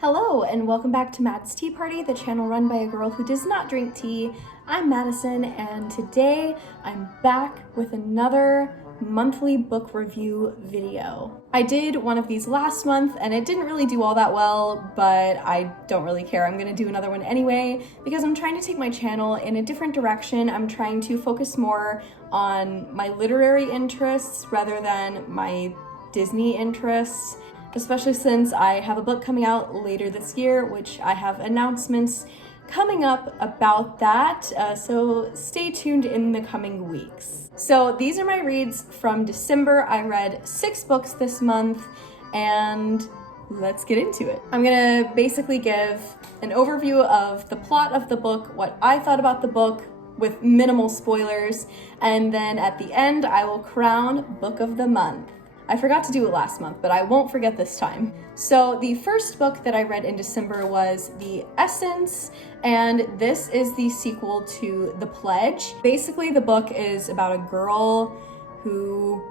Hello and welcome back to Matt's Tea Party, the channel run by a girl who does not drink tea. I'm Madison and today I'm back with another monthly book review video. I did one of these last month and it didn't really do all that well, but I don't really care. I'm gonna do another one anyway because I'm trying to take my channel in a different direction. I'm trying to focus more on my literary interests rather than my Disney interests, especially since I have a book coming out later this year, which I have announcements coming up about that, so stay tuned in the coming weeks. So these are my reads from December. I read 6 books this month, and let's get into it. I'm gonna basically give an overview of the plot of the book, what I thought about the book, with minimal spoilers, and then at the end I will crown Book of the Month. I forgot to do it last month, but I won't forget this time. So the first book that I read in December was The Essence, and this is the sequel to The Pledge. Basically, the book is about a girl who...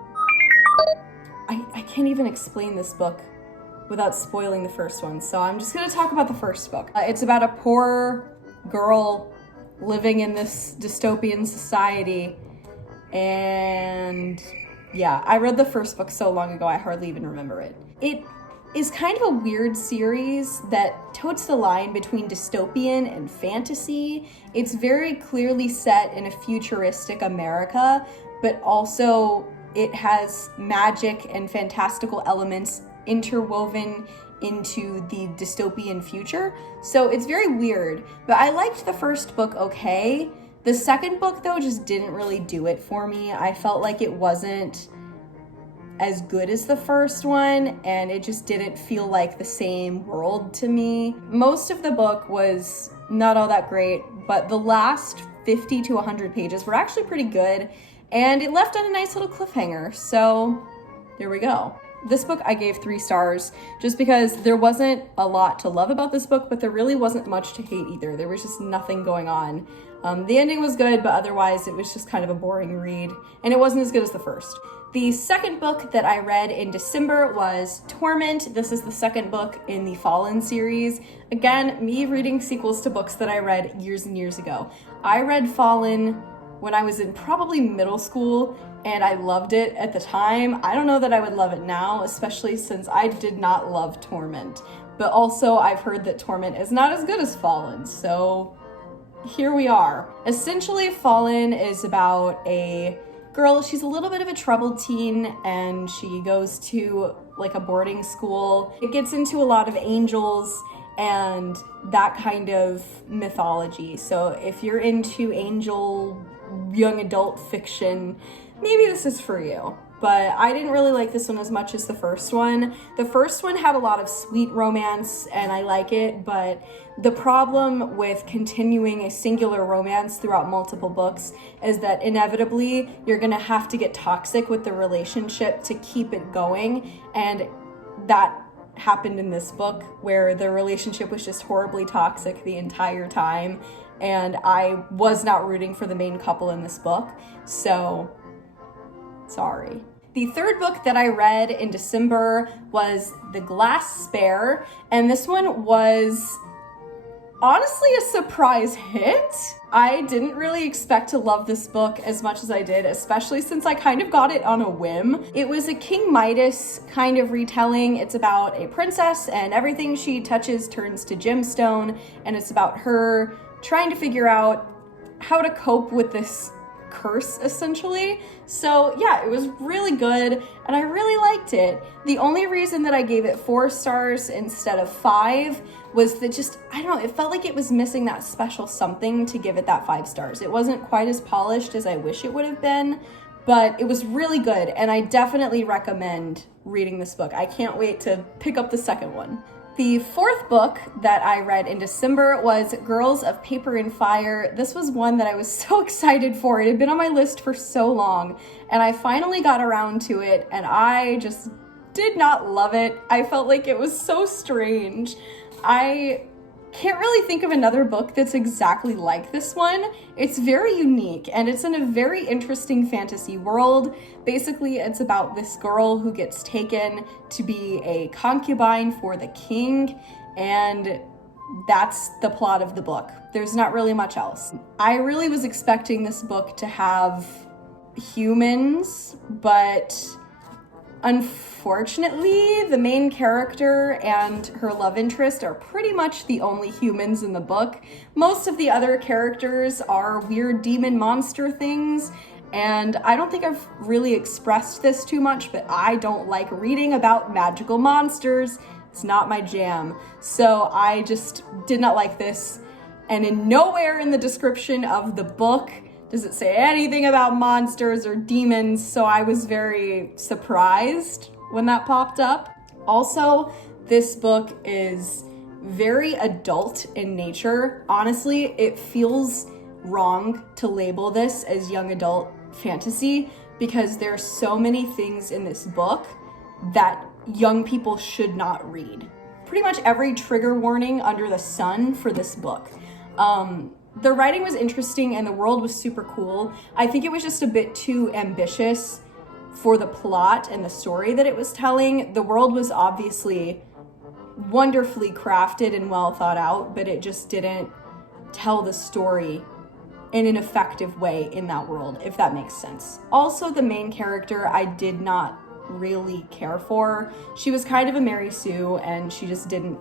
I can't even explain this book without spoiling the first one, so I'm just gonna talk about the first book. It's about a poor girl living in this dystopian society, and... yeah, I read the first book so long ago, I hardly even remember it. It is kind of a weird series that totes the line between dystopian and fantasy. It's very clearly set in a futuristic America, but also it has magic and fantastical elements interwoven into the dystopian future. So it's very weird, but I liked the first book okay. The second book, though, just didn't really do it for me. I felt like it wasn't as good as the first one, and it just didn't feel like the same world to me. Most of the book was not all that great, but the last 50 to 100 pages were actually pretty good, and it left on a nice little cliffhanger, so there we go. This book I gave 3 stars just because there wasn't a lot to love about this book, but there really wasn't much to hate either. There was just nothing going on. The ending was good, but otherwise it was just kind of a boring read, and it wasn't as good as the first. The second book that I read in December was Torment. This is the second book in the Fallen series. Again, me reading sequels to books that I read years and years ago. I read Fallen when I was in probably middle school, and I loved it at the time. I don't know that I would love it now, especially since I did not love Torment. But also, I've heard that Torment is not as good as Fallen, so here we are. Essentially, Fallen is about a girl. She's a little bit of a troubled teen, and she goes to like a boarding school. It gets into a lot of angels and that kind of mythology. So if you're into angel young adult fiction, maybe this is for you. But I didn't really like this one as much as the first one. The first one had a lot of sweet romance, and I like it, but the problem with continuing a singular romance throughout multiple books is that inevitably you're gonna have to get toxic with the relationship to keep it going, and that happened in this book where the relationship was just horribly toxic the entire time, and I was not rooting for the main couple in this book, so sorry. The third book that I read in December was The Glass Spare, and this one was honestly a surprise hit. I didn't really expect to love this book as much as I did, especially since I kind of got it on a whim. It was a King Midas kind of retelling. It's about a princess and everything she touches turns to gemstone, and it's about her trying to figure out how to cope with this curse, essentially. So yeah, it was really good and I really liked it. The only reason that I gave it 4 stars instead of 5 was that just, I don't know, it felt like it was missing that special something to give it that 5 stars. It wasn't quite as polished as I wish it would have been, but it was really good and I definitely recommend reading this book. I can't wait to pick up the second one. The fourth book that I read in December was Girls of Paper and Fire. This was one that I was so excited for. It had been on my list for so long, and I finally got around to it, and I just did not love it. I felt like it was so strange. I can't really think of another book that's exactly like this one. It's very unique and it's in a very interesting fantasy world. Basically, it's about this girl who gets taken to be a concubine for the king, and that's the plot of the book. There's not really much else. I really was expecting this book to have humans, but unfortunately, the main character and her love interest are pretty much the only humans in the book. Most of the other characters are weird demon monster things, and I don't think I've really expressed this too much, but I don't like reading about magical monsters. It's not my jam. So I just did not like this, and in nowhere in the description of the book does it say anything about monsters or demons, so I was very surprised when that popped up. Also, this book is very adult in nature. Honestly, it feels wrong to label this as young adult fantasy because there are so many things in this book that young people should not read. Pretty much every trigger warning under the sun for this book. The writing was interesting and the world was super cool. I think it was just a bit too ambitious for the plot and the story that it was telling. The world was obviously wonderfully crafted and well thought out, but it just didn't tell the story in an effective way in that world, if that makes sense. Also, the main character I did not really care for. She was kind of a Mary Sue and she just didn't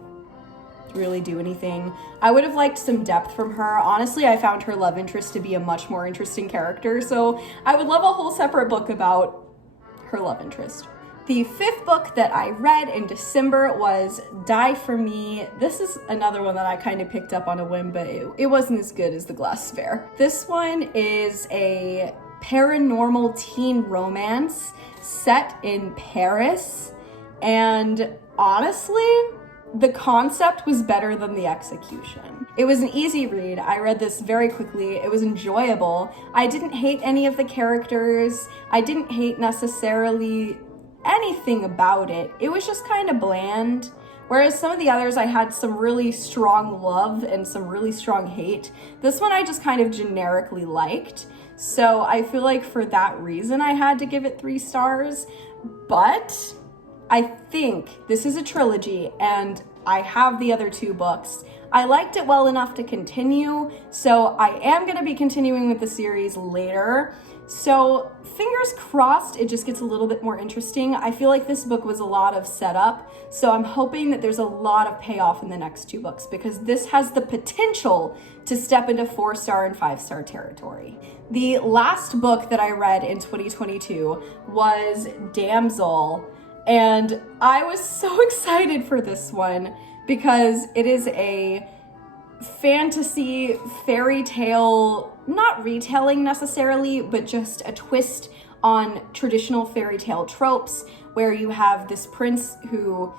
really do anything. I would have liked some depth from her. Honestly, I found her love interest to be a much more interesting character, so I would love a whole separate book about her love interest. The fifth book that I read in December was Die For Me. This is another one that I kind of picked up on a whim, but it wasn't as good as The Glass Sphere. This one is a paranormal teen romance set in Paris, and honestly, the concept was better than the execution. It was an easy read. I read this very quickly. It was enjoyable. I didn't hate any of the characters. I didn't hate necessarily anything about it. It was just kind of bland. Whereas some of the others I had some really strong love and some really strong hate. This one I just kind of generically liked. So I feel like for that reason I had to give it 3 stars. But I think this is a trilogy and I have the other 2 books. I liked it well enough to continue, so I am going to be continuing with the series later. So fingers crossed it just gets a little bit more interesting. I feel like this book was a lot of setup, so I'm hoping that there's a lot of payoff in the next 2 books because this has the potential to step into 4-star and 5-star territory. The last book that I read in 2022 was Damsel. And I was so excited for this one because it is a fantasy fairy tale, not retelling necessarily, but just a twist on traditional fairy tale tropes where you have this prince who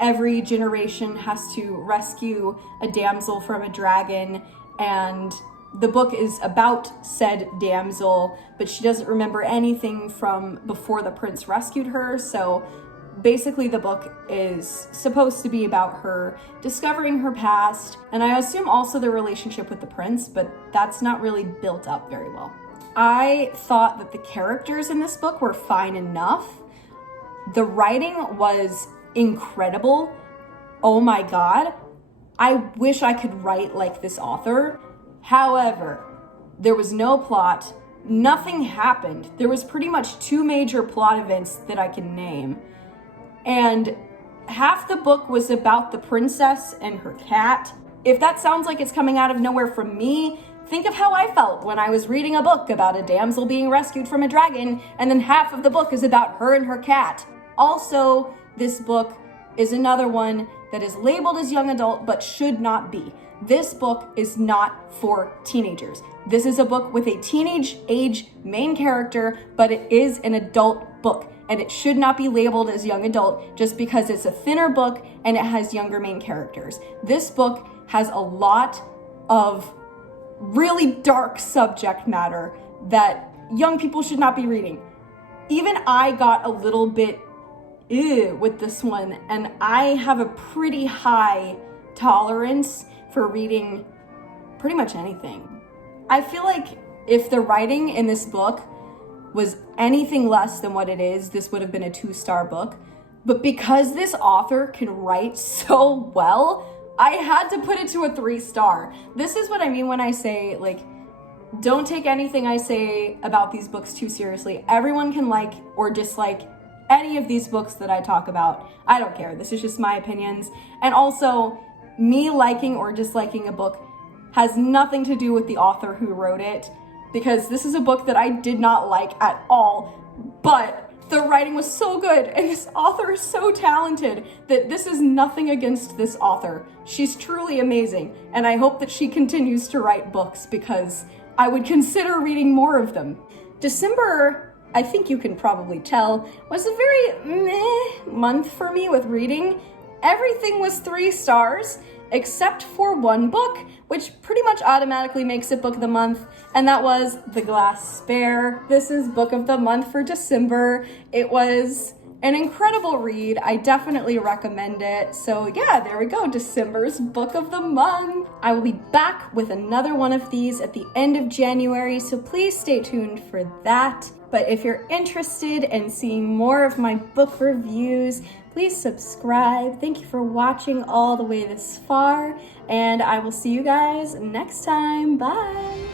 every generation has to rescue a damsel from a dragon, and the book is about said damsel, but she doesn't remember anything from before the prince rescued her, so basically the book is supposed to be about her discovering her past, and I assume also the relationship with the prince, but that's not really built up very well. I thought that the characters in this book were fine enough. The writing was incredible. Oh my god. I wish I could write like this author. However, there was no plot. Nothing happened. There was pretty much 2 major plot events that I can name. And half the book was about the princess and her cat. If that sounds like it's coming out of nowhere from me, think of how I felt when I was reading a book about a damsel being rescued from a dragon, and then half of the book is about her and her cat. Also, this book is another one that is labeled as young adult, but should not be. This book is not for teenagers. This is a book with a teenage age main character, but it is an adult book. And it should not be labeled as young adult just because it's a thinner book and it has younger main characters. This book has a lot of really dark subject matter that young people should not be reading. Even I got a little bit with this one, and I have a pretty high tolerance for reading pretty much anything. I feel like if the writing in this book was anything less than what it is, this would have been a 2-star book. But because this author can write so well, I had to put it to a 3-star. This is what I mean when I say, like, don't take anything I say about these books too seriously. Everyone can like or dislike any of these books that I talk about. I don't care. This is just my opinions. And also, me liking or disliking a book has nothing to do with the author who wrote it, because this is a book that I did not like at all, but the writing was so good and this author is so talented that this is nothing against this author. She's truly amazing, and I hope that she continues to write books because I would consider reading more of them. December, I think you can probably tell, was a very meh month for me with reading. Everything was 3 stars, except for one book, which pretty much automatically makes it book of the month, and that was The Glass Spare. This is book of the month for December. It was an incredible read. I definitely recommend it. So yeah, there we go, December's book of the month. I will be back with another one of these at the end of January, so please stay tuned for that. But if you're interested in seeing more of my book reviews, please subscribe. Thank you for watching all the way this far, and I will see you guys next time. Bye!